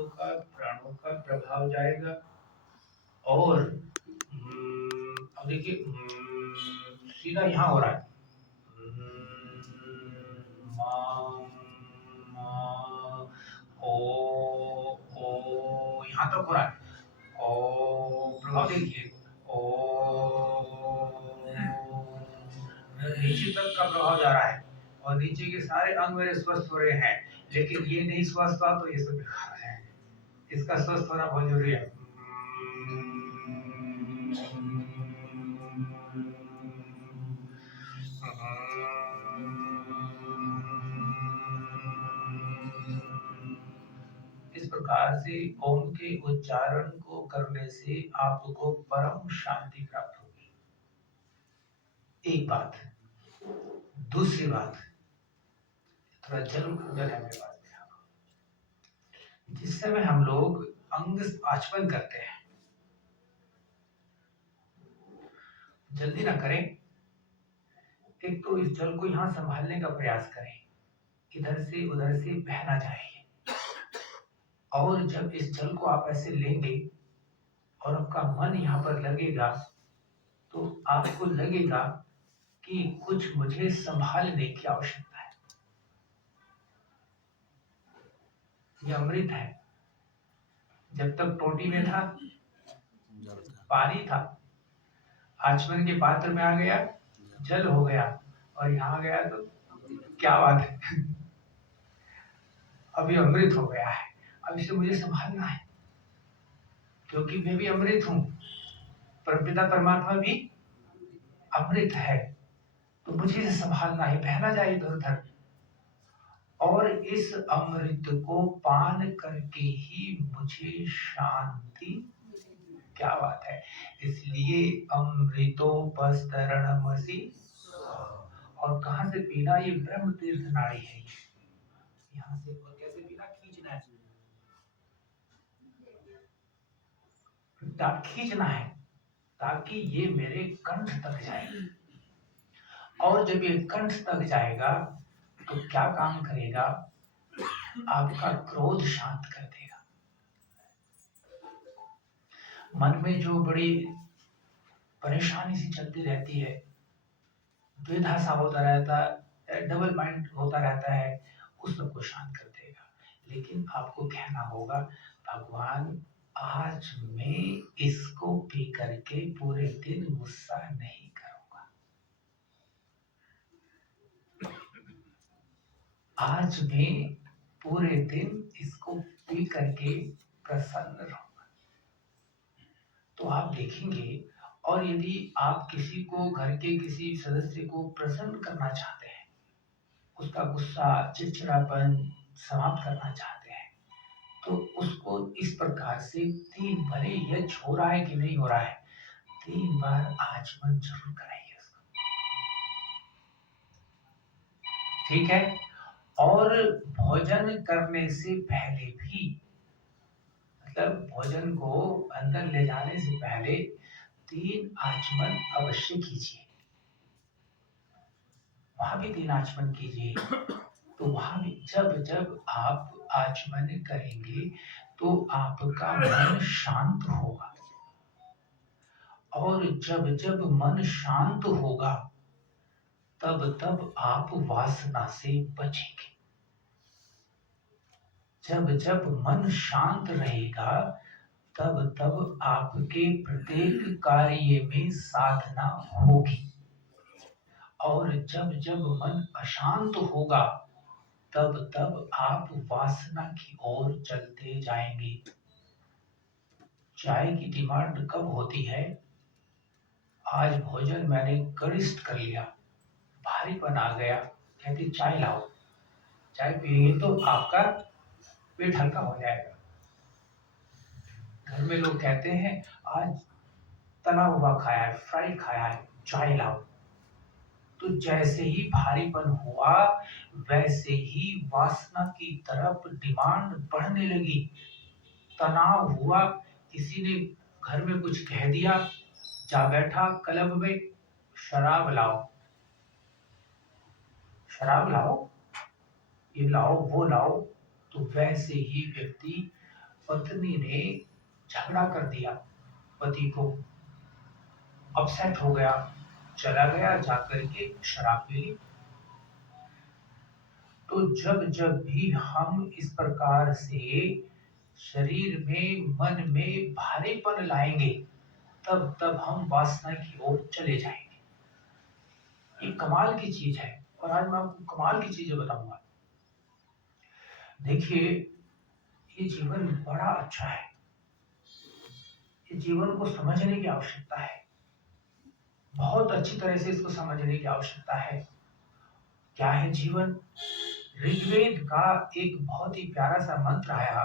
तत्वों का, प्राणों का प्रभाव जाएगा। और अब देखिए सीधा यहाँ हो रहा है। मा, मा, ओ यहाँ तक हो रहा है। ओ प्रभाव देखिए, ओ नीचे तक का प्रभाव जा रहा है और नीचे के सारे अंग मेरे स्वस्थ हो रहे हैं, लेकिन ये नहीं स्वस्थ हुआ तो ये सब बेकार है। इसका स्वस्थ होना बहुत जरूरी है। इस प्रकार से ओम के उच्चारण को करने से आपको परम शांति प्राप्त होगी। एक बात। दूसरी बात, थोड़ा जल है मेरे पास में। जिस समय हम लोग अंग आचमन करते हैं, जल्दी ना करें। एक तो इस जल को यहाँ संभालने का प्रयास करें, इधर से उधर से बहना चाहिए। और जब इस जल को आप ऐसे लेंगे और आपका मन यहाँ पर लगेगा, तो आपको लगेगा कि कुछ मुझे संभालने की आवश्यकता है। ये अमृत है। जब तक टोटी में था, पानी था, आचमन के पात्र में आ गया, जल हो गया, और यहाँ आ गया तो क्या बात है। अभी अमृत हो गया है। अब इसे मुझे संभालना है, क्योंकि मैं भी अमृत हूं, परमपिता परमात्मा भी अमृत है। तो मुझे इसे संभालना है, बहना जाए इधर उधर। और इस अमृत को पान करके ही मुझे शांति, क्या बात है। इसलिए अमृतोपस्तरणमसि। और कहां से पीना? ये ब्रह्म तीर्थ नाड़ी है। यहाँ से और कैसे पीना? खींचना है, खींचना है, ताकि ये मेरे कंठ तक जाए। और जब ये कंठ तक जाएगा तो क्या काम करेगा? आपका क्रोध शांत कर देगा। मन में जो बड़ी परेशानी सी चलती रहती है, द्विधा सा होता रहता है, डबल माइंड होता रहता है, उस सबको शांत कर देगा। लेकिन आपको कहना होगा, भगवान आज मैं इसको पी करके पूरे दिन गुस्सा नहीं करूंगा। आज मैं पूरे दिन इसको पी करके प्रसन्न रहूंगा। तो आप देखेंगे। और यदि आप किसी को, घर के किसी सदस्य को प्रसन्न करना चाहते हैं, उसका गुस्सा, चिड़चिड़ापन समाप्त करना चाहते हैं, तो उसको इस प्रकार से 3, भले यज्ञ हो रहा है कि नहीं हो रहा है, 3 बार आचमन जरूर कराइए उसको। ठीक है। और भोजन करने से पहले भी, मतलब भोजन को अंदर ले जाने से पहले 3 आचमन अवश्य कीजिए। वहां भी 3 आचमन कीजिए। तो वहां भी जब जब आप आचमन करेंगे तो आपका मन शांत होगा। और जब जब मन शांत होगा, तब तब आप वासना से बचेंगे। जब जब मन शांत रहेगा, तब तब आपके प्रत्येक कार्य में साधना होगी। और जब जब मन अशांत होगा, तब तब आप वासना की ओर चलते जाएंगे। चाय की डिमांड कब होती है? आज भोजन मैंने गरिष्ठ कर लिया, भारीपन आ गया, कहती चाय लाओ। चाय पिएंगे तो आपका पेट हल्का हो जाएगा। घर में लोग कहते हैं आज तला हुआ खाया है, फ्राई खाया है, चाय लाओ। तो जैसे ही भारीपन हुआ, वैसे ही वासना की तरफ डिमांड बढ़ने लगी। तनाव हुआ, किसी ने घर में कुछ कह दिया, जा बैठा क्लब में, शराब लाओ, शराब लाओ, ये लाओ वो लाओ। तो वैसे ही व्यक्ति पत्नी ने झगड़ा कर दिया, पति को अपसेट हो गया, चला गया जाकर के शराब पी ली। तो जब जब भी हम इस प्रकार से शरीर में मन में भारीपन लाएंगे, तब तब हम वासना की ओर चले जाएंगे। ये कमाल की चीज है, और आज मैं आपको कमाल की चीजें बताऊंगा। देखिए, ये जीवन बड़ा अच्छा है, ये जीवन को समझने की आवश्यकता है, बहुत अच्छी तरह से इसको समझने की आवश्यकता है। क्या है जीवन? ऋग्वेद का एक बहुत ही प्यारा सा मंत्र आया,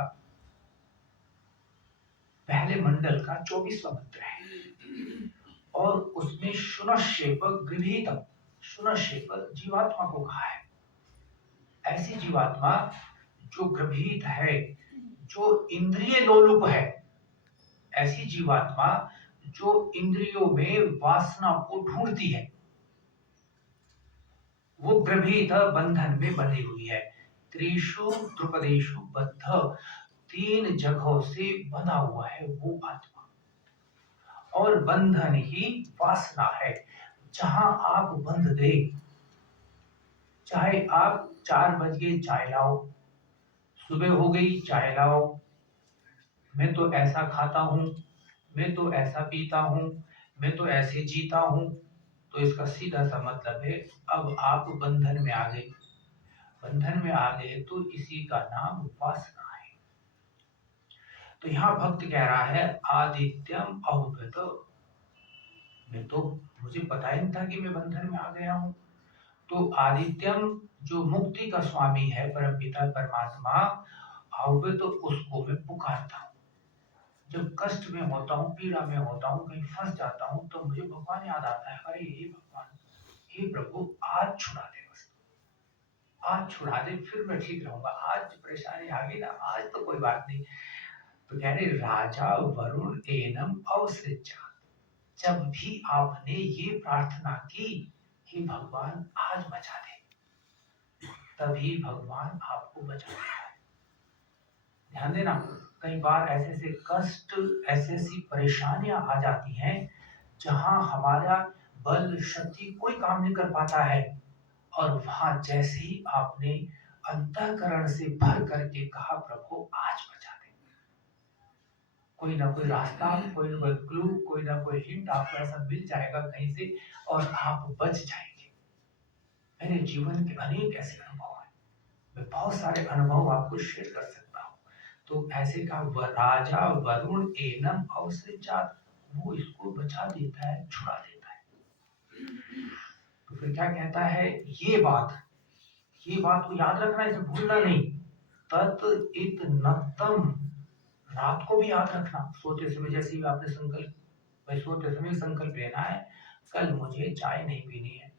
पहले मंडल का 24वां मंत्र है, और उसमें शुनश्येप गृहीतम, शुनश्येप जीवात्मा को कहा है। ऐसी जीवात्मा जो गृहीत है, जो इंद्रिय लोलुप है, ऐसी जीवात्मा जो इंद्रियों में वासना को ढूंढती है, वो गृहीत बंधन में बंधी हुई है। त्रिषु द्रुपदेषु बद्ध, 3 जगहों से बंधा हुआ है वो आत्मा, और बंधन ही वासना है। जहां आप बंध गए, चाहे आप 4 बजे चाय लाओ, सुबह हो गई चाय लाओ, मैं तो ऐसा खाता हूं, मैं तो ऐसा पीता हूं, मैं तो ऐसे जीता हूं, तो इसका सीधा सा मतलब है अब आप बंधन में आ गए। बंधन में आ गए तो इसी का नाम वासना है। तो यहाँ भक्त कह रहा है आदित्यम अहुगत, मैं तो, मुझे पता ही नहीं था कि मैं बंधन में आ गया हूँ। तो आदित्यम जो मुक्ति का स्वामी है, परमपिता परमात्मा, अहुगत, तो उसको मैं पुकारता हूँ। जब कष्ट में होता हूँ, पीड़ा में होता हूँ, कहीं फंस जाता हूँ, तो मुझे भगवान याद आता है। अरे हे भगवान, हे प्रभु, आज छुड़ा दे, बस आज छुड़ा दे, फिर मैं ठीक रहूंगा। आज परेशानी आ गई ना, आज तो कोई बात नहीं। तो कह रहे राजा वरुण एनम अवसृजा, जब भी आपने ये प्रार्थना की, हे भगवान आज बचा दे, तभी भगवान आपको बचा देगा। ध्यान देना, कई बार ऐसे ऐसे कष्ट, ऐसी ऐसी परेशानियां आ जाती हैं जहां हमारा बल शक्ति कोई काम नहीं कर पाता है, और वहां जैसे ही आपने अंतःकरण से भर करके कहा प्रभु आज बचा दे, कोई ना कोई रास्ता, कोई ना कोई क्लू, कोई ना कोई हिंट आपको ऐसा मिल जाएगा कहीं से, और आप बच जाएंगे। मेरे जीवन के अनेक ऐसे अनुभव हैं, मैं बहुत सारे अनुभव आपको शेयर कर सकता हूँ। तो ऐसे का राजा वरुण एनम अवसृजात, वो इसको बचा देता है, छुड़ा देता है। तो फिर क्या कहता है, ये बात को याद रखना, इसे भूलना नहीं। तत् इत नतम, रात को भी याद रखना, सोते समय जैसे ही आपने संकल्प, भाई सोते समय संकल्प लेना है, कल मुझे चाय नहीं पीनी है,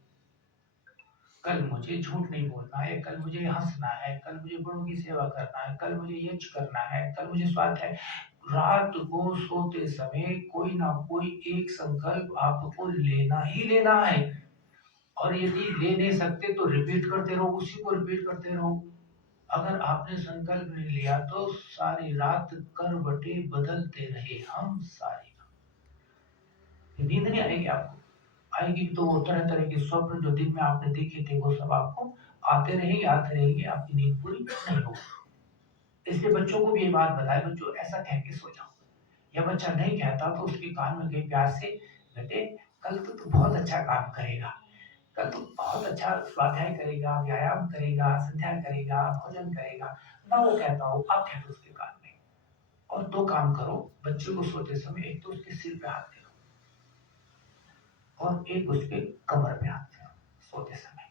कल मुझे झूठ नहीं बोलना है, कल मुझे हंसना है, कल मुझे बड़ों की सेवा करना है, कल मुझे यज करना है, कल मुझे स्वाध्याय। रात को सोते समय कोई ना कोई एक संकल्प आपको लेना ही लेना है, और यदि ले नहीं सकते तो रिपीट करते रहो, उसी को रिपीट करते रहो। अगर आपने संकल्प नहीं लिया तो सारी रात करवटे बदलते रहे हम, सारी नींद नहीं आएगी आपको। आएगी तो वो तरह तरह के स्वप्न जो दिन में आपने देखे थे, वो सब आपको आते रहेंगे, आपकी नींद पूरी नहीं होगी। इसलिए बच्चों को भी ये बात बताए, बच्चों ऐसा कह के सो जाओ, या बच्चा नहीं कहता तो उसके कान में कहीं प्यार से, बेटे कल तो तू बहुत अच्छा काम करेगा, कल तो बहुत अच्छा स्वाध्याय करेगा, व्यायाम करेगा, संध्या करेगा, भोजन करेगा, ना वो कहता हो, आप कह दो उसके कान में। और 2 काम करो, बच्चे को सोते समय एक तो उसके सिर पे हाथ दे दो, और एक उसके कमर पे हाथ फेरो सोते समय,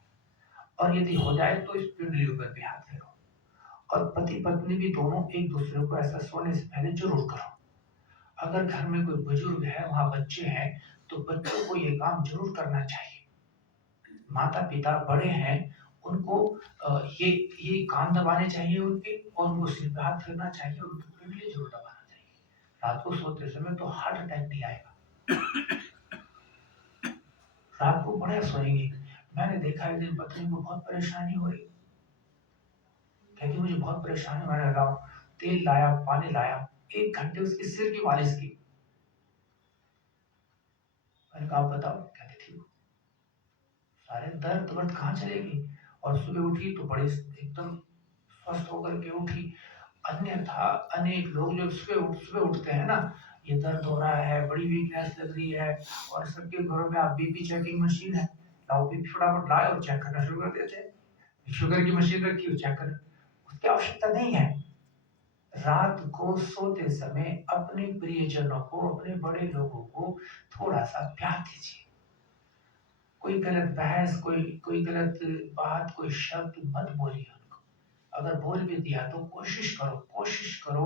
और यदि हो जाए तो इस पिंडली पर भी हाथ फेरो। और पति पत्नी भी दोनों एक दूसरे को ऐसा सोने से पहले जरूर करो। अगर घर में कोई बुजुर्ग है, वहां बच्चे हैं, तो बच्चों को ये काम जरूर करना चाहिए। माता पिता बड़े हैं, उनको ये कान दबाने चाहिए उनके, और उनको सिर पे हाथ फेरना चाहिए, और उनकी पिंडली जरूर दबाना चाहिए। रात को सोते समय तो हार्ट अटैक नहीं आएगा, रात को बड़े सोएंगे। मैंने देखा एक दिन पत्नी को बहुत परेशानी हो रही, कहती मुझे बहुत परेशानी, मैंने लगाओ तेल लाया, पानी लाया, 1 घंटे उसके सिर की मालिश की। मैंने कहा, आप बताओ। कहते ठीक हो। सारे दर्द वर्द कहाँ चलेगी। और सुबह उठी तो बड़े एकदम स्वस्थ होकर के उठी। अन्यथा अनेक लोग जो सुबह उठते हैं ना, ये दर्द हो रहा है, बड़ी वीकनेस लग रही है, और सबके घरों में आप बीपी चेकिंग मशीन है, लाओ बीपी फटाफट लाए और चेक करना शुरू कर देते हैं। शुगर की मशीन रखी हो, चेक कर। उसकी आवश्यकता नहीं है। रात को सोते समय अपने प्रियजनों को, अपने बड़े लोगों को थोड़ा सा प्यार दीजिए। कोई गलत बहस, कोई गलत बात, कोई शब्द मत बोलिए उनको। अगर बोल भी दिया तो कोशिश करो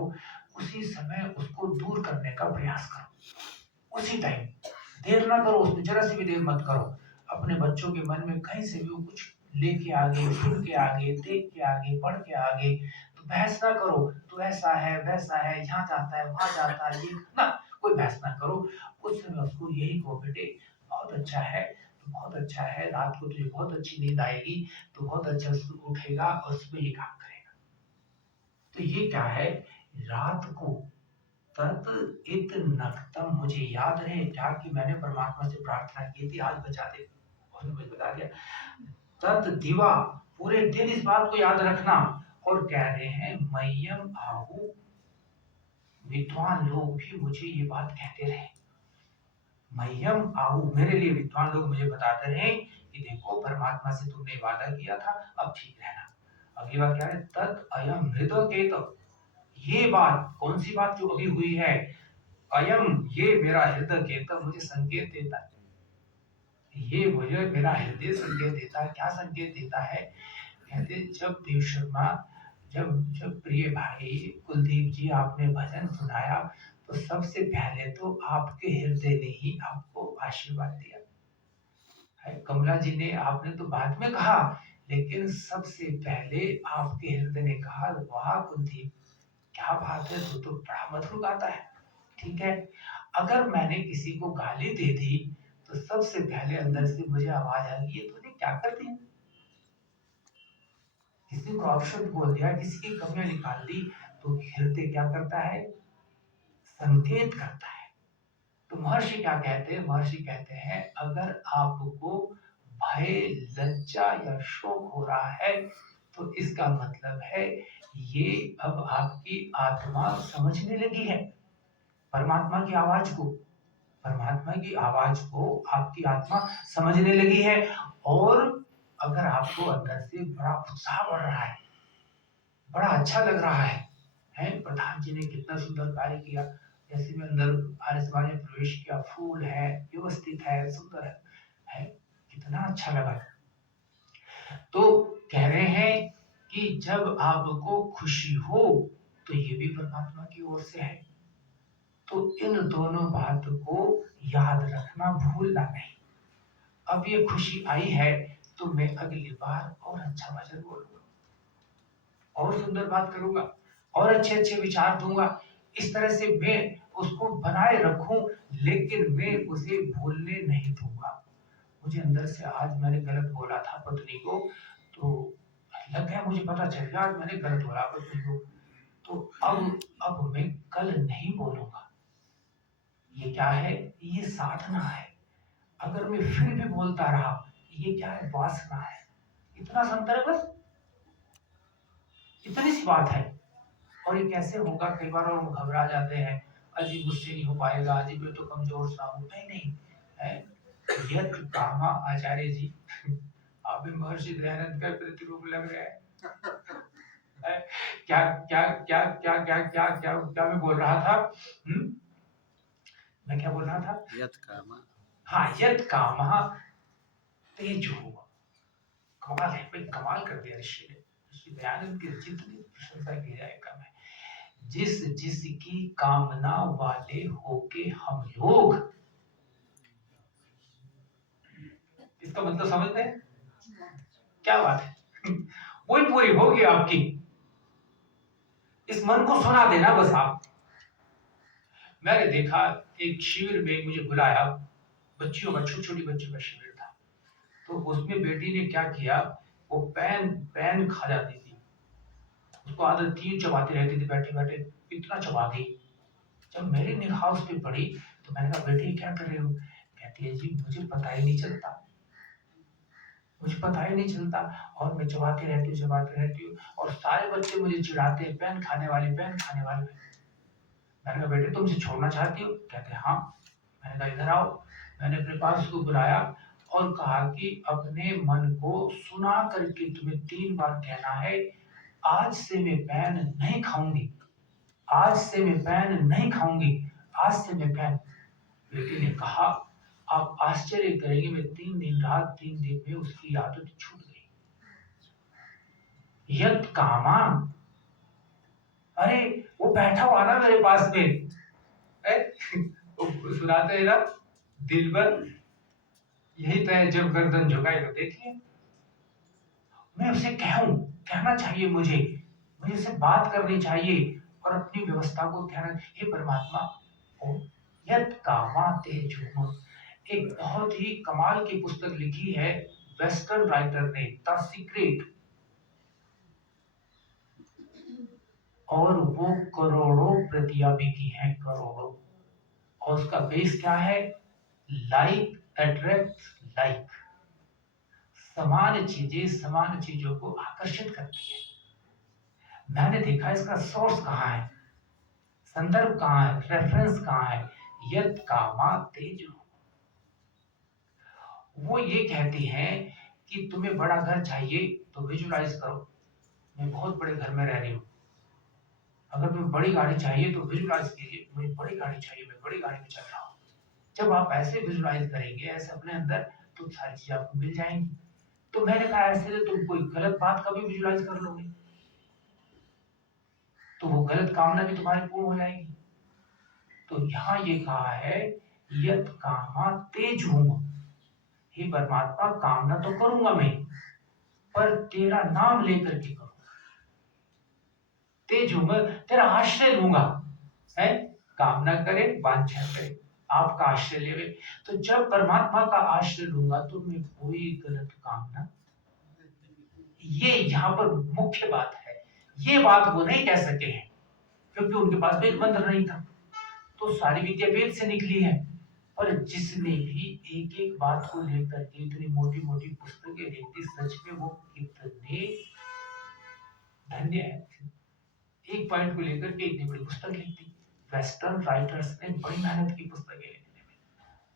उसी समय उसको दूर करने का प्रयास करो, उसी टाइम। देर ना करो, उसमें जरा सी भी देर मत करो। अपने बच्चों के मन में कहीं से भी वो कुछ लेके आगे, सुन के आगे, देख के आगे, पढ़ के आगे, तो बहस ना करो। तो ऐसा है, वैसा है, यहाँ जाता है, वहां जाता है, ये ना, कोई बहस ना करो। उस समय उसको यही कहो, बेटे बहुत अच्छा है, तो बहुत अच्छा है, रात को तुझे बहुत अच्छी नींद आएगी, तो बहुत अच्छा उठेगा और सुबह ये काम करेगा। तो ये क्या है, रात को तत् इत नक्तम, मुझे याद रहे क्या कि मैंने परमात्मा से प्रार्थना की थी, आज बचा दे। उसने मुझे बता दिया। तत् दिवा, पूरे दिन इस बात को याद रखना। और कह रहे हैं मय्यम आहु, विद्वान लोग भी मुझे ये बात कहते रहे। मय्यम आहु, मेरे लिए विद्वान लोग मुझे बताते रहे कि देखो परमात्मा से तुमने वादा किया था, अब ठीक रहना। अगली बात क्या है, तत् अयम हृदय केत, ये बात कौन सी बात जो अभी हुई है, अयम, ये मेरा हृदय केत मुझे संकेत देता है। ये मुझे मेरा हृदय संकेत देता है। क्या संकेत देता है, कहते जब देव शर्मा, जब जब प्रिय भाई कुलदीप जी आपने भजन सुनाया, तो सबसे पहले तो आपके हृदय ने ही आपको आशीर्वाद दिया है। कमला जी ने, आपने तो बाद में कहा, लेकिन सबसे पहले आपके हृदय ने कहा, वाह कुलदीप क्या बात है, तू तो बड़ा मधुर गाता है। ठीक है, अगर मैंने किसी को गाली दे दी तो सबसे पहले अंदर से मुझे आवाज आ गई, ये तूने क्या कर दिया। किसी को अपशब्द बोल दिया, किसी की कमियां निकाल दी, तो हृदय क्या करता है, संकेत करता है। तो महर्षि क्या कहते हैं, महर्षि कहते हैं अगर आपको भय, लज्जा या शोक हो रहा है, तो इसका मतलब है ये अब आपकी आत्मा समझने लगी है परमात्मा की आवाज को। परमात्मा की आवाज को आपकी आत्मा समझने लगी है। और अगर आपको अंदर से बड़ा उत्साह बढ़ रहा है, बड़ा अच्छा लग रहा है, प्रधान जी ने कितना सुंदर कार्य किया, जैसे में अंदर आर्य समाज में प्रवेश किया, फूल है, व्यवस्थित है, सुंदर है, कितना अच्छा लगा। तो कह रहे हैं कि जब आपको खुशी हो तो ये भी परमात्मा की ओर से है। तो इन दोनों बात को याद रखना, भूलना नहीं। अब ये खुशी आई है तो मैं अगली बार और अच्छा भजन बोलूंगा, और सुंदर बात करूंगा, और अच्छे अच्छे विचार दूंगा। इस तरह से मैं उसको बनाए रखूं, लेकिन मैं उसे भूलने नहीं दूंगा। मुझे अंदर से आज मैंने गलत बोला था पत्नी को, तो लग गया, मुझे पता चल गया आज मैंने गलत बोला पत्नी को, तो अब मैं कल नहीं बोलूंगा। ये क्या है, ये साधना है। अगर मैं फिर भी बोलता रहा, ये क्या है, वासना है। इतना संतर बस, इतनी सी बात है। और ये कैसे होगा, कई बार हम घबरा जाते हैं, अजी मुझसे नहीं हो पाएगा, अजी मैं तो कमजोर सा हूं। नहीं नहीं है, यत कामा, आचार्य जी आप भी महर्षि दयानंद का प्रतिरूप लग रहे हैं। क्या क्या क्या क्या क्या क्या क्या क्या मैं बोल रहा था, मैं क्या बोल रहा था, यत कामा, हाँ, यत कामा तेज हुआ। कमाल है भाई, कमाल कर दिया ऋषि ने। ऋषि दयानंद की जितनी प्रशंसा की जाए कम है। जिस जिसकी कामना वाले होके हम लोग, इसका मतलब समझते हैं क्या बात है। वही पूरी होगी आपकी। इस मन को सुना देना बस आप। मैंने देखा एक शिविर में मुझे बुलाया, बच्चियों का, छोटी छोटी बच्चियों का शिविर था। तो उसमें बेटी ने क्या किया, वो पेन पेन खा जाती थी, उसको आदत थी, चबाती रहती थी बैठे बैठे, इतना चबा दी। जब मेरी निगाह उस पे पड़ी तो मैंने कहा बेटी क्या कर रहे हो? कहती है जी मुझे पता ही नहीं चलता, मुझे पता ही नहीं चलता, और मैं चबाती रहती हूँ और सारे बच्चे मुझे चिढ़ाते हैं, पेन खाने वाली, पेन खाने वाली। मैंने कहा बेटे तुम इसे छोड़ना चाहती हो? कहते हाँ। मैंने कहा इधर आओ। मैंने अपने पास उसको बुलाया और कहा कि अपने मन को सुना करके तुम्हें 3 बार कहना है, आज से मैं पेन नहीं खाऊंगी, आज से मैं पेन नहीं खाऊंगी, आज से मैं पेन। बेटी ने कहा आप आश्चर्य करेंगे, मैं 3 दिन रहा, 3 दिन में उसकी आदत छूट गई। यत कामा, अरे वो बैठा हुआ ना मेरे पास में, वो सुनाते हैं ना, दिलबर यही तो है जब गर्दन झुकाए तो देखिए। मैं उसे कहूं, कहना चाहिए मुझे उससे बात करनी चाहिए और अपनी व्यवस्था को ध्यान। हे परमात्मा, ओ यत कामाते झूम, एक बहुत ही कमाल की पुस्तक लिखी है वेस्टर्न राइटर ने, द सीक्रेट, और वो करोड़ों प्रतियां बिकी हैं, करोड़ों। और उसका बेस क्या है? लाइक अट्रैक्ट लाइक, समान चीजें समान चीजों को आकर्षित करती है। मैंने देखा इसका सोर्स कहाँ है, संदर्भ कहाँ है, रेफरेंस कहाँ है? यत कामा तेजो। वो ये कहती हैं कि तुम्हें बड़ा घर चाहिए तो विजुलाइज करो, मैं बहुत बड़े घर में रह रही हूँ। अगर तुम्हें बड़ी गाड़ी चाहिए तो विजुलाइज कीजिए, मुझे बड़ी गाड़ी चाहिए, मैं बड़ी गाड़ी में चल रहा हूँ। जब आप ऐसे विजुलाइज करेंगे ऐसे अपने अंदर, तो सारी चीजें आपको मिल जाएंगी। तो मैंने कहा ऐसे तो तुम कोई गलत बात का भी विजुलाइज कर लोगे तो वो गलत कामना भी तुम्हारी पूर्ण हो जाएगी। तो यहाँ ये कहा है यत कामा तेज हूं, हे परमात्मा कामना तो करूंगा मैं, पर तेरा नाम लेकर के करूंगा, तेज हूं मैं, तेरा आश्रय लूंगा। है, कामना करे वांछा करे, आपका आश्रय लेवे। तो जब परमात्मा का आश्रय लूंगा तो मैं कोई गलत कामना, ये यहाँ पर मुख्य बात है। ये बात वो नहीं कह सके हैं क्योंकि उनके पास वेद मंत्र नहीं था, तो सारी विद्या वेद से निकली है। और जिसने भी एक एक बात को लेकर के इतनी मोटी मोटी पुस्तकें लिखी, सच में वो कितने धन्य है, एक पॉइंट को लेकर के इतनी बड़ी पुस्तक लिख दी। वेस्टर्न राइटर्स ने बड़ी मेहनत की पुस्तकें लिखने में,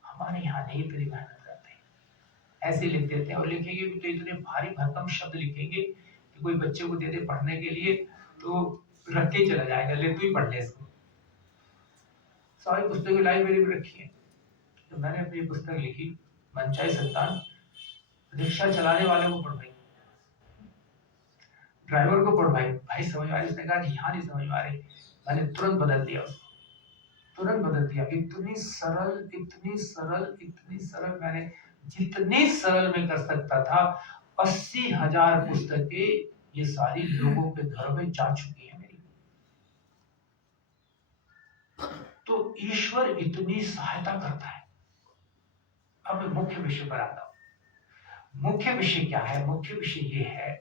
हमारे यहाँ नहीं इतनी मेहनत करते हैं। ऐसे लिख देते हैं और लिखेंगे भी तो इतने भारी भरकम शब्द लिखेंगे कि कोई बच्चे को दे दे पढ़ने के लिए तो रख के चला जाएगा, ले तू ही पढ़ ले इसको। सारी पुस्तकें लाइब्रेरी में रखी है। तो मैंने अपनी पुस्तक लिखी, मनचाही संतान, रिक्शा चलाने वाले को पढ़ भाई, ड्राइवर को पढ़ भाई, भाई समझ आ रही? उसने कहा जी हाँ नहीं समझ में आ रही। मैंने तुरंत बदल दिया उसको, तुरंत बदल दिया। इतनी सरल, इतनी सरल, इतनी सरल, मैंने जितनी सरल में कर सकता था। 80,000 पुस्तकें ये सारी लोगों के घरों में जा चुकी है मेरी। तो ईश्वर इतनी सहायता करता है। अब मैं मुख्य विषय पर आता हूं। मुख्य विषय क्या है? मुख्य विषय ये है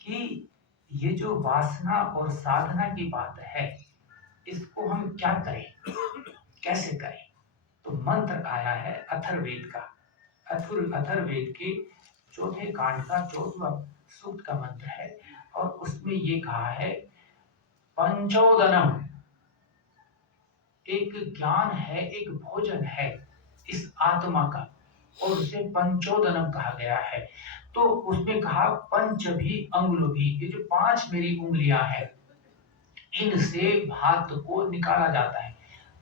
कि ये जो वासना और साधना की बात है, इसको हम क्या करें, कैसे करें? तो मंत्र आया है अथर्ववेद का, अथर्ववेद के चौथे कांड का 4वां सूक्त का मंत्र है। और उसमें ये कहा है पंचोदनम, एक ज्ञान है, एक भोजन है इस आत्मा का, और उसे पंचोदनम कहा गया है। तो उसमें कहा पंच भी अंगुल भी, ये जो 5 मेरी उंगलियां हैं, इनसे भात को निकाला जाता है।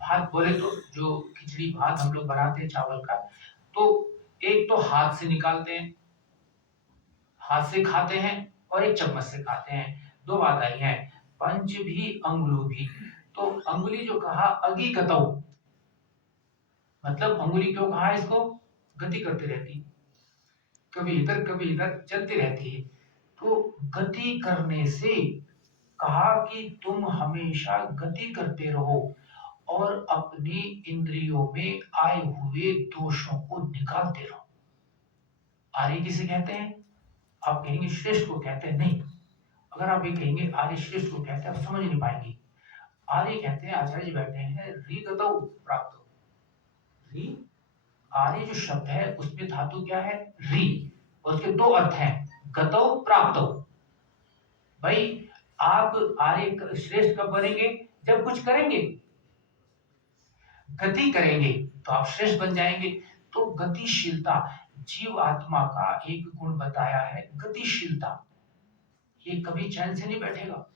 भात बोले तो जो खिचड़ी भात हम लोग बनाते हैं चावल का, तो एक तो हाथ से निकालते हैं, हाथ से खाते हैं, और एक चम्मच से खाते हैं। 2 बात आई है, पंच भी अंगुलो भी। तो अंगुली जो कहा अगी गतौ, मतलब अंगुली क्यों कहा इसको? गति करती रहती, कभी इधर कभी इधर चलती रहती है। तो गति करने से कहा कि तुम हमेशा गति करते रहो और अपनी इंद्रियों में आए हुए दोषों को निकालते रहो। आर्य किसे कहते हैं? आप कहेंगे श्रेष्ठ को कहते हैं, नहीं, अगर आप ये कहेंगे आर्य श्रेष्ठ को कहते हैं, आप समझ नहीं पाएंगे। आर्य कहते हैं, आचार्य जी बैठे हैं, री गतौ प्राप्त। री, आर्य जो शब्द है उसमें धातु क्या है? री। उसके दो अर्थ हैं, गतौ प्राप्त। भाई आप आर्य श्रेष्ठ कब बनेंगे? जब कुछ करेंगे, गति करेंगे तो आप श्रेष्ठ बन जाएंगे। तो गतिशीलता, जीव आत्मा का एक गुण बताया है, गतिशीलता। ये कभी चैन से नहीं बैठेगा।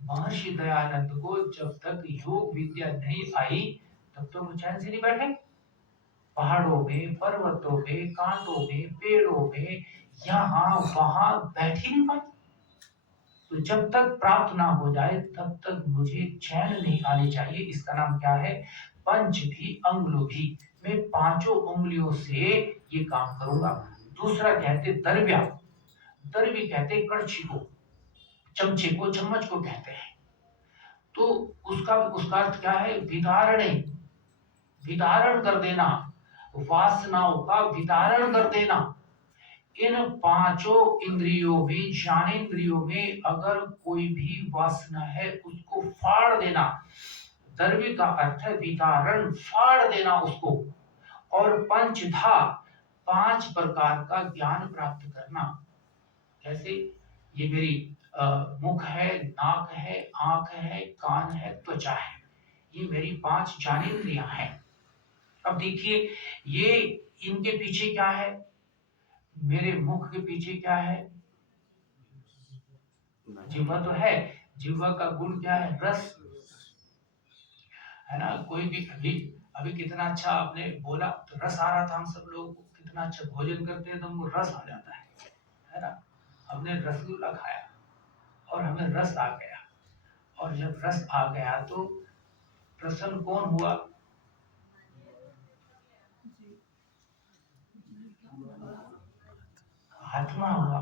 महर्षि दयानंद को जब तक योग विद्या नहीं आई तब तो वो चैन से नहीं बैठे। पहाड़ों में, पर्वतों में, कांटों में, पेड़ों में, यहाँ वहां बैठ ही नहीं पाए। तो जब तक प्राप्त ना हो जाए तब तक मुझे चैन नहीं आनी चाहिए। इसका नाम क्या है? पंच भी अंगुलो भी। मैं पांचों उंगलियों से ये काम करूंगा। दूसरा कहते द्रव्या, द्रव्य कहते कड़छी को, चमचे को, चम्मच को कहते हैं। तो उसका अर्थ क्या है? विदारणे, विदारण कर देना, वासनाओं का विदारण कर देना। इन पांचों इंद्रियों में, ज्ञानेंद्रियों में अगर कोई भी वासना है उसको फाड़ देना। द्रव्य का अर्थ है विदारण, फाड़ देना उसको। और पंचधा, पांच प्रकार का ज्ञान प्राप्त करना। जैसे ये मेरी मुख है, नाक है, आंख है, कान है, त्वचा है, ये मेरी पांच ज्ञानेंद्रियां हैं। अब देखिए, ये इनके पीछे क्या है? मेरे मुख के पीछे क्या है? जिह्वा तो है। जिह्वा का गुण क्या है? रस, है ना। कोई भी अभी अभी कितना अच्छा आपने बोला, तो रस आ रहा था हम सब लोग को। कितना अच्छा भोजन करते हैं तो हमको रस आ जाता है ना। हमने रसगुल्ला खाया और हमें रस आ गया, और जब रस आ गया तो प्रसन्न कौन हुआ? आत्मा हुआ।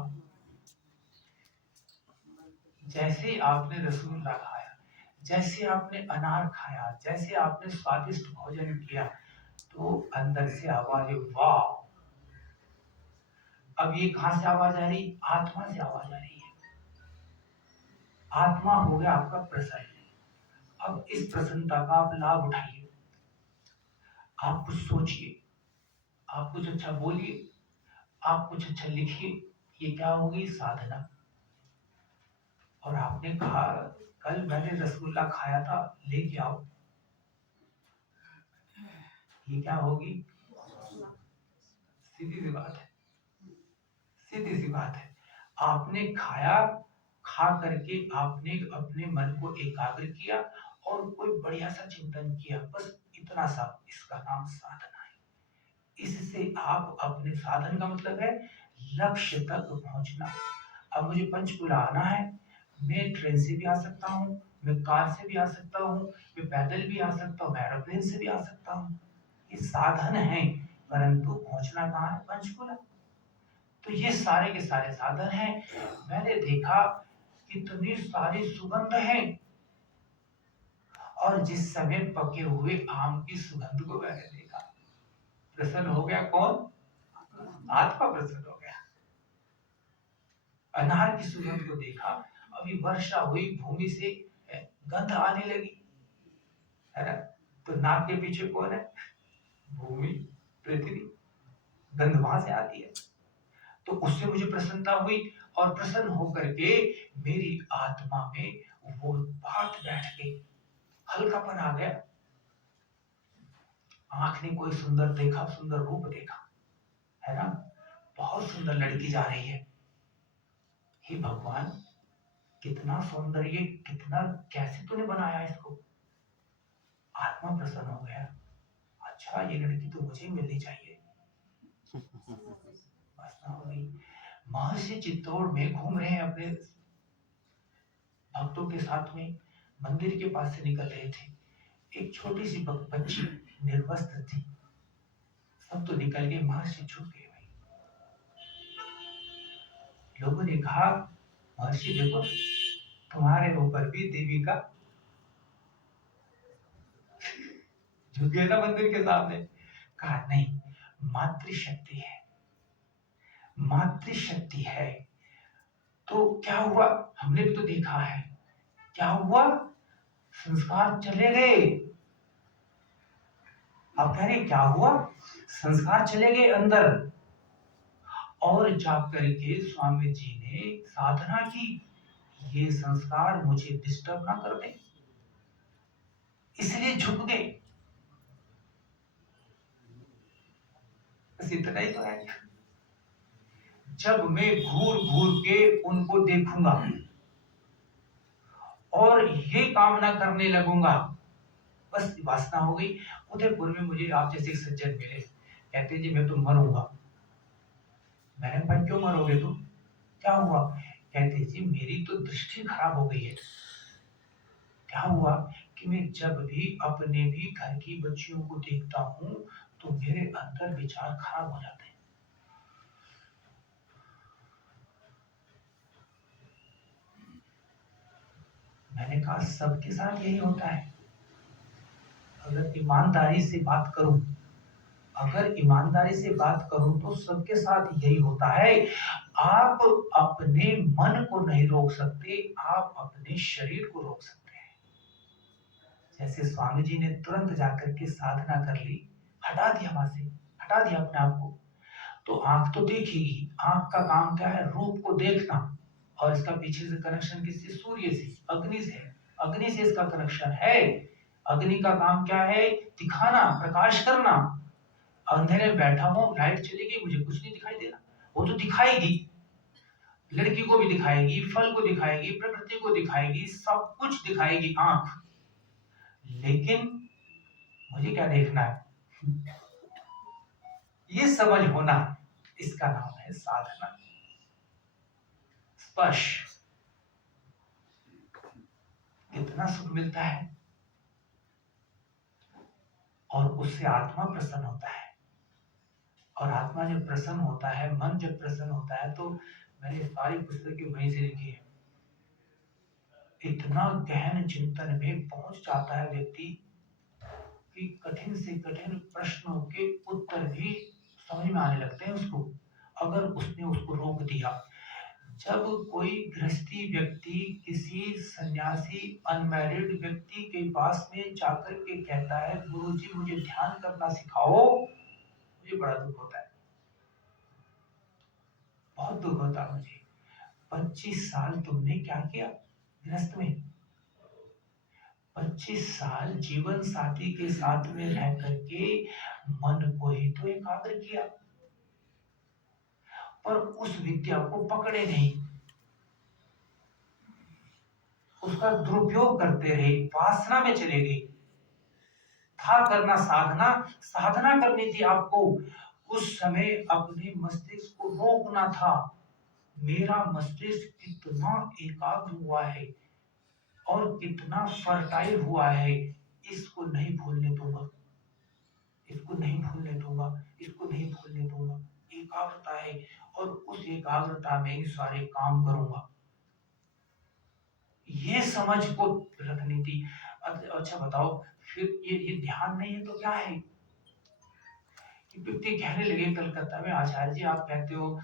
जैसे आपने रसगुल्ला खाया, जैसे आपने अनार खाया, जैसे आपने स्वादिष्ट भोजन किया, तो अंदर से आवाज है वाह। अब ये कहां से आवाज आ रही? आत्मा से आवाज आ रही है। आत्मा हो गया आपका प्रसन्न। अब इस प्रसन्नता का आप लाभ उठाइए। आप कुछ सोचिए, आप कुछ अच्छा बोलिए, आप कुछ अच्छा लिखिए। ये क्या होगी? साधना। और आपने कहा कल मैंने रसगुल्ला खाया था, लेके आओ, ये क्या होगी? सीधी सी बात है, सीधी सी बात है। आपने खाया, खा करके आपने अपने मन को एकाग्र किया और कोई बढ़िया सा चिंतन किया, बस इतना सा। इसका नाम साधना है। इससे आप अपने, साधन का मतलब है लक्ष्य तक पहुंचना। अब मुझे पंचकुला आना है, मैं ट्रेन से भी आ सकता हूँ, मैं कार से भी आ सकता हूँ, मैं पैदल भी आ सकता हूँ, मैं एरोप्लेन से भी आ सकता हूँ। ये साधन है, परंतु पहुंचना कहाँ है? पंचकुला। तो ये सारे के सारे साधन हैं। मैंने देखा कितनी सारी सुगंध है, और जिस समय पके हुए आम की सुगंध को मैंने देखा, प्रसन्न हो गया कौन? आत्मा प्रसन्न हो गया। अनार की सुगंध को देखा, अभी वर्षा हुई, भूमि से गंध आने लगी, है ना। तो नाक के पीछे कौन है? भूमि, पृथ्वी। गंध वहां से आती है। तो उससे मुझे प्रसन्नता हुई, और प्रसन्न होकर के मेरी आत्मा में वो बात बैठ गई, हल्कापन आ गया। आंख ने कोई सुंदर देखा, सुंदर रूप देखा, है ना। बहुत सुंदर लड़की जा रही है। हे भगवान, कितना सौंदर्य, कितना, कैसे तूने बनाया इसको? आत्मा प्रसन्न हो गया। अच्छा, ये लड़की तो मुझे मिलनी चाहिए। वासना हो गई। महर्षि चित्तौड़ में घूम रहे हैं अपने भक्तों के साथ में, मंदिर के पास से निकल रहे थे। एक छोटी सी बच्ची निर्वस्त्र थी। सब तो निकल गए, महर्षि छुप गए। भाई, लोगों ने कहा महर्षि देखो, तुम्हारे ऊपर भी देवी का झुके ना मंदिर के सामने। कहा नहीं, मातृशक्ति है, मातृशक्ति है। तो क्या हुआ, हमने भी तो देखा है क्या हुआ, संस्कार चले गए। आप कह रहे क्या हुआ, संस्कार चले गए अंदर, और जाकर के स्वामी जी ने साधना की, ये संस्कार मुझे डिस्टर्ब ना कर दे, इसलिए झुक गए। बस इतना ही तो है। जब मैं घूर घूर के उनको देखूंगा और ये कामना करने लगूंगा, बस वासना हो गई। उदयपुर में मुझे आप जैसे एक सज्जन मिले, कहते जी मैं तो मरूंगा। मैंने कहा क्यों मरोगे तुम, क्या हुआ, कहते जी मेरी तो दृष्टि खराब हो गई है। क्या हुआ कि मैं जब भी अपने भी घर की बच्चियों को देखता हूँ तो मेरे अंदर विचार खराब हो जाते हैं। मैंने कहा सबके साथ यही होता है। अगर ईमानदारी से बात करूं, अगर ईमानदारी से बात करूं तो सबके साथ यही होता है। आप अपने मन को नहीं रोक सकते, आप अपने शरीर को रोक सकते हैं। जैसे स्वामी जी ने तुरंत जाकर के साधना कर ली, हटा दिया वहां से, हटा दिया अपने आप को। तो आंख तो देखेगी, आंख का काम क्या है, रूप को देखना, और इसका पीछे से कनेक्शन किससे, सूर्य से, अग्नि से, अग्नि से इसका कनेक्शन है। अग्नि का काम क्या है, दिखाना, प्रकाश करना। अंधेरे में बैठा हूं, लाइट चली गई, मुझे कुछ नहीं दिखाई दे रहा, वो तो दिखाएगी, लड़की को भी दिखाएगी, फल को दिखाएगी, प्रकृति को दिखाएगी, सब कुछ दिखाएगी आंख, लेकिन मुझे क्या देखना है, ये समझ होना, इसका नाम है साधना। स्पर्श, कितना सुख मिलता है, और उससे आत्मा प्रसन्न होता है। और आत्मा जब प्रसन्न होता है, मन जब प्रसन्न होता है, तो मैंने सारी पुस्तकें वहीं से लिखी है, इतना गहन चिंतन में पहुंच जाता है व्यक्ति कि कठिन से कठिन प्रश्नों के उत्तर भी समझ में आने लगते हैं उसको, अगर उसने उसको रोक दिया। जब कोई गृहस्थी व्यक्ति किसी सन्यासी अनमैरिड व्यक्ति के पास में जाकर के कहता है गुरुजी मुझे ध्यान करना सिखाओ, मुझे बड़ा दुख होता है, बहुत दुख होता है मुझे। 25 साल तुमने क्या किया गृहस्थ में, 25 साल जीवन साथी के साथ में रह करके मन को ही तो एकाग्र किया, पर उस विद्या को पकड़े नहीं, उसका दुरुपयोग करते रहे, वासना में चले गए। था करना साधना, साधना करनी थी आपको, उस समय अपने मस्तिष्क को रोकना था। मेरा मस्तिष्क कितना एकाग्र हुआ है और कितना फर्टाइल हुआ है, इसको नहीं भूलने दूंगा, इसको नहीं भूलने दूंगा, इसको नहीं भूलने दूंगा। एकाग्रता है, और उस एकाग्रता में ही सारे काम करूंगा, ये समझ को रखनी थी। अच्छा बताओ, फिर ये ध्यान नहीं है तो क्या है। व्यक्ति कहने लगे कलकत्ता में, आचार्य जी आप कहते हो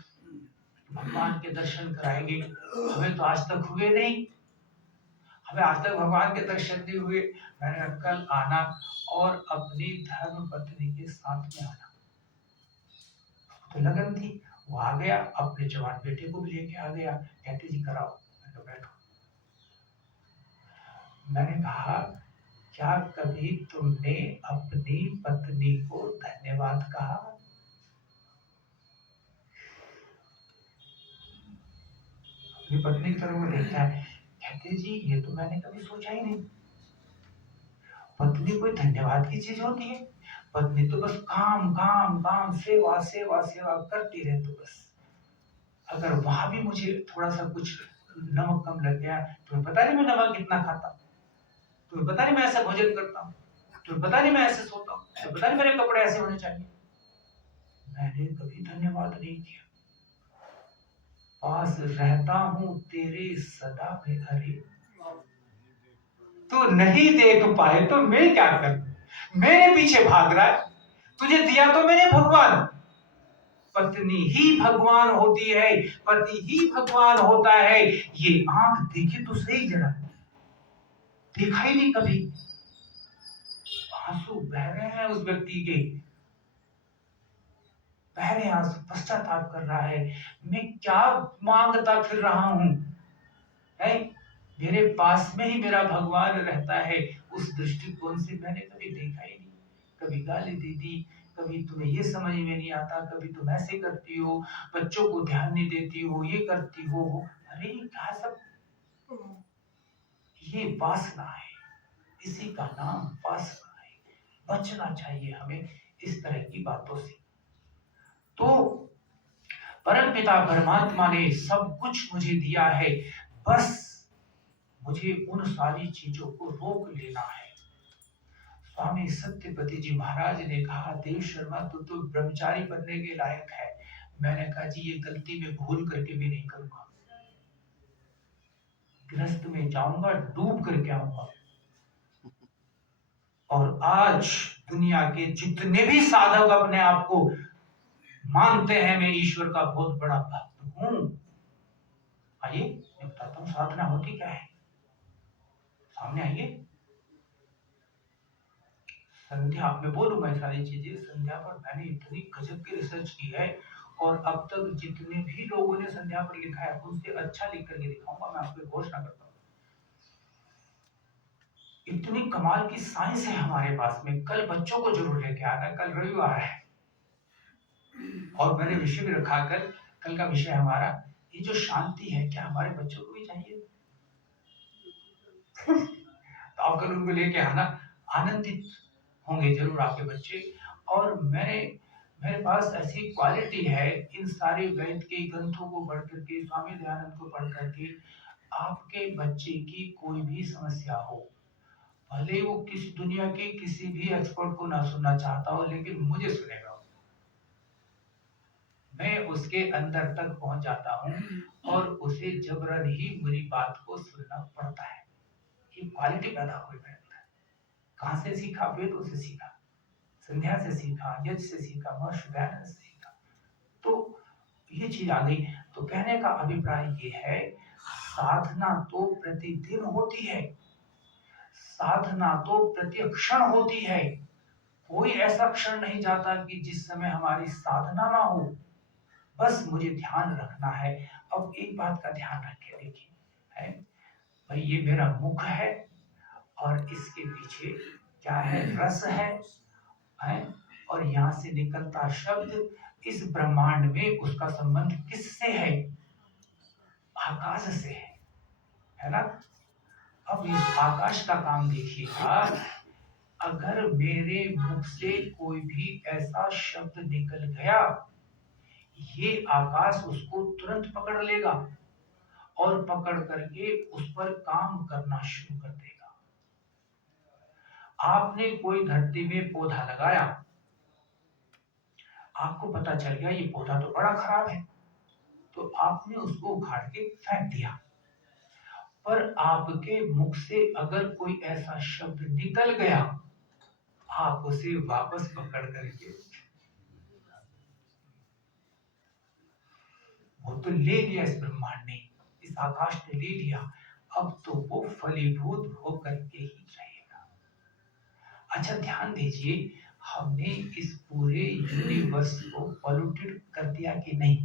भगवान के दर्शन कराएंगे, हमें तो आज तक हुए नहीं, हमें आज तक भगवान के दर्शन नहीं हुए। मैंने कल आना और अपनी धर्म पत्नी के साथ में आना, तो लगन थी, वो आ गया, अपने जवान बेटे को भी लेके आ गया, कहते जी कराओ, मैंने बैठो। मैंने कहा क्या कभी तुमने अपनी पत्नी को धन्यवाद कहा, अपनी पत्नी की तरफ वो देखता है, कहते जी ये तो मैंने कभी सोचा ही नहीं, पत्नी कोई धन्यवाद की चीज होती है, पत्नी तो बस काम काम काम, सेवा सेवा सेवा करती रहे, तो बस अगर वहां भी मुझे थोड़ा सा कुछ नमक कम लग गया, तुम्हें पता नहीं मैं नमक कितना खाता, तुम्हें पता नहीं मैं ऐसा भोजन करता हूँ, तुम्हें पता नहीं मैं ऐसे सोता हूँ, तुम्हें पता नहीं मेरे कपड़े ऐसे होने चाहिए, मैंने कभी धन्यवाद नहीं किया। पास रहता हूँ तेरे सदा में हरे, तू नहीं देख पाए तो मैं क्या करूं, मेरे पीछे भाग रहा है, तुझे दिया तो मैंने भगवान, पत्नी ही भगवान होती है, पति ही भगवान होता है। ये आंख देखे तो सही जरा, देखा ही नहीं कभी। आंसू बह रहे हैं उस व्यक्ति के, बह रहे आंसू, पश्चाताप कर रहा है, मैं क्या मांगता फिर रहा हूं, है मेरे पास में ही मेरा भगवान रहता है। उस दृष्टिकोण से मैंने कभी देखा ही नहीं। कभी गाली दे दी, कभी तुम्हें ये समझ में नहीं आता, कभी तुम ऐसे करती हो, बच्चों को ध्यान नहीं देती हो, ये करती हो। अरे क्या सब, ये वासना है, इसी का नाम वासना है। बचना चाहिए हमें इस तरह की बातों से। तो परमपिता परमात्मा ने सब कुछ मुझे दिया है, बस मुझे उन सारी चीजों को रोक लेना है। स्वामी सत्यपति जी महाराज ने कहा, देव शर्मा तो ब्रह्मचारी बनने के लायक है। मैंने कहा जी ये गलती में भूल करके भी नहीं करूंगा, गृहस्थ में जाऊंगा, डूब करके आऊंगा। और आज दुनिया के जितने भी साधक अपने आप को मानते हैं मैं ईश्वर का बहुत बड़ा भक्त हूं, आइए मैं बताता हूं साधना होती क्या है, सामने आइए। संध्या में बोलूंगा ये सारी चीजें। संध्या पर मैंने इतनी गजब की रिसर्च की है, और अब तक जितने भी लोगों ने संध्या पर लिखा है उनसे अच्छा लिख करके दिखाऊंगा। मैं आपको घोषणा करता हूँ, इतनी कमाल की साइंस है हमारे पास में। कल बच्चों को जरूर लेके आना, कल रविवार है और मैंने विषय भी रखा, कल का विषय हमारा ये जो शांति है, क्या हमारे बच्चों को भी चाहिए? तो आप कल उनको लेके आना, आनंदित होंगे जरूर आपके बच्चे। और मेरे पास ऐसी क्वालिटी है, इन सारे वेद के ग्रंथों को पढ़ करके, स्वामी दयानंद को पढ़ करके, आपके बच्चे की कोई भी समस्या हो, भले वो किस दुनिया के किसी भी एक्सपर्ट को ना सुनना चाहता हो, लेकिन मुझे सुनेगा, मैं उसके अंदर तक पहुंच जाता हूं और उसे जबरन ही मेरी बात को सुनना पड़ता है। ये क्वालिटी पैदा हुई मेरे अंदर। कहां से सीखा? वेदों से सीखा, संध्या से सीखा, यज्ञ से सीखा, महर्षि दयानंद से सीखा। तो ये चीज आ गई। तो कहने का अभिप्राय ये है, साधना तो प्रतिदिन होती है, साधना तो प्रतिक्षण होती है। कोई ऐसा क्षण नहीं जाता कि जिस समय हमारी साधना ना हो। बस मुझे ध्यान रखना है। अब एक बात का ध्यान रखे, देखिए, है भाई, ये मेरा मुख है और इसके पीछे क्या है? रस है, और यहां से निकलता शब्द इस ब्रह्मांड में उसका संबंध किससे है? आकाश से है ना? अब इस आकाश का काम देखिएगा, अगर मेरे मुख से कोई भी ऐसा शब्द निकल गया, ये आकाश उसको तुरंत पकड़ लेगा और पकड़ करके उस पर काम करना शुरू कर देगा। आपने कोई धरती में पौधा लगाया, आपको पता चल गया ये पौधा तो बड़ा खराब है, तो आपने उसको उखाड़ के फेंक दिया। पर आपके मुख से अगर कोई ऐसा शब्द निकल गया, आप उसे वापस पकड़ करके, वो तो ले लिया इस ब्रह्मांड ने, इस आकाश ने ले लिया, अब तो वो फलीभूत होकर के ही रहेगा। अच्छा ध्यान दीजिए, हमने इस पूरे यूनिवर्स को पॉल्यूटेड कर दिया कि नहीं?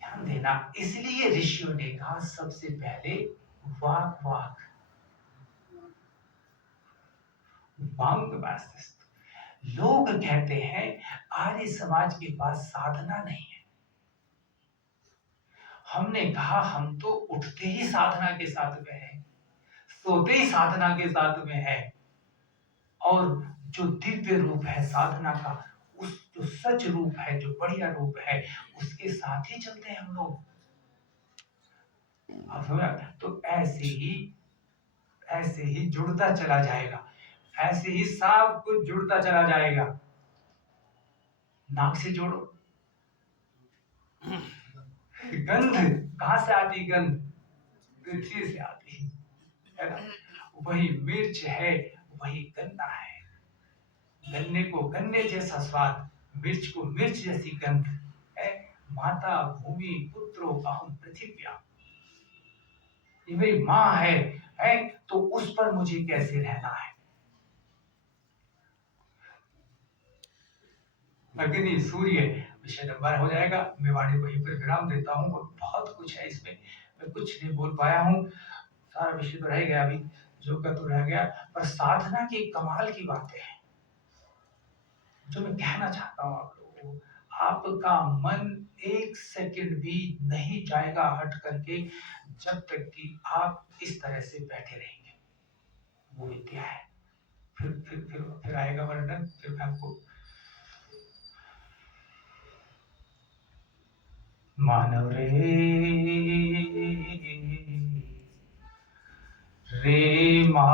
ध्यान देना, इसलिए ऋषियों ने कहा सबसे पहले वाक वाक वांग वास्तु। लोग कहते हैं आर्य समाज के पास साधना नहीं है। हमने कहा हम तो उठते ही साधना के साथ में है, सोते ही साधना के साथ में है, और जो दिव्य रूप है साधना का, उस जो सच रूप है, जो बढ़िया रूप है, उसके साथ ही चलते हैं हम लोग। तो ऐसे ही जुड़ता चला जाएगा, ऐसे ही सब कुछ जुड़ता चला जाएगा। नाक से जोड़ो, गंध कहां से आती? गंध पृथ्वी से आती है ना? वही मिर्च है, वही गन्ना है, गन्ने को गन्ने जैसा स्वाद, मिर्च को मिर्च जैसी गंध है। माता भूमि पुत्रो अहम पृथिव्या, ये मेरी माँ है तो उस पर मुझे कैसे रहना है। अग्नि सूर्य विषय नंबर हो जाएगा। मैं वाणी को यहीं पर विराम देता हूँ और बहुत कुछ है इसमें, मैं कुछ नहीं बोल पाया हूँ। सारा विषय तो रह गया, अभी जो का तो रह गया, पर साधना की कमाल की बातें हैं जो मैं कहना चाहता हूँ आप लोगों को। आपका मन एक सेकंड भी नहीं जाएगा हट करके जब तक कि आप इस तरह से बैठे रहेंगे। वो विद्या है। फिर आएगा वर्णन, फिर मैं आपको मानव रे रे मा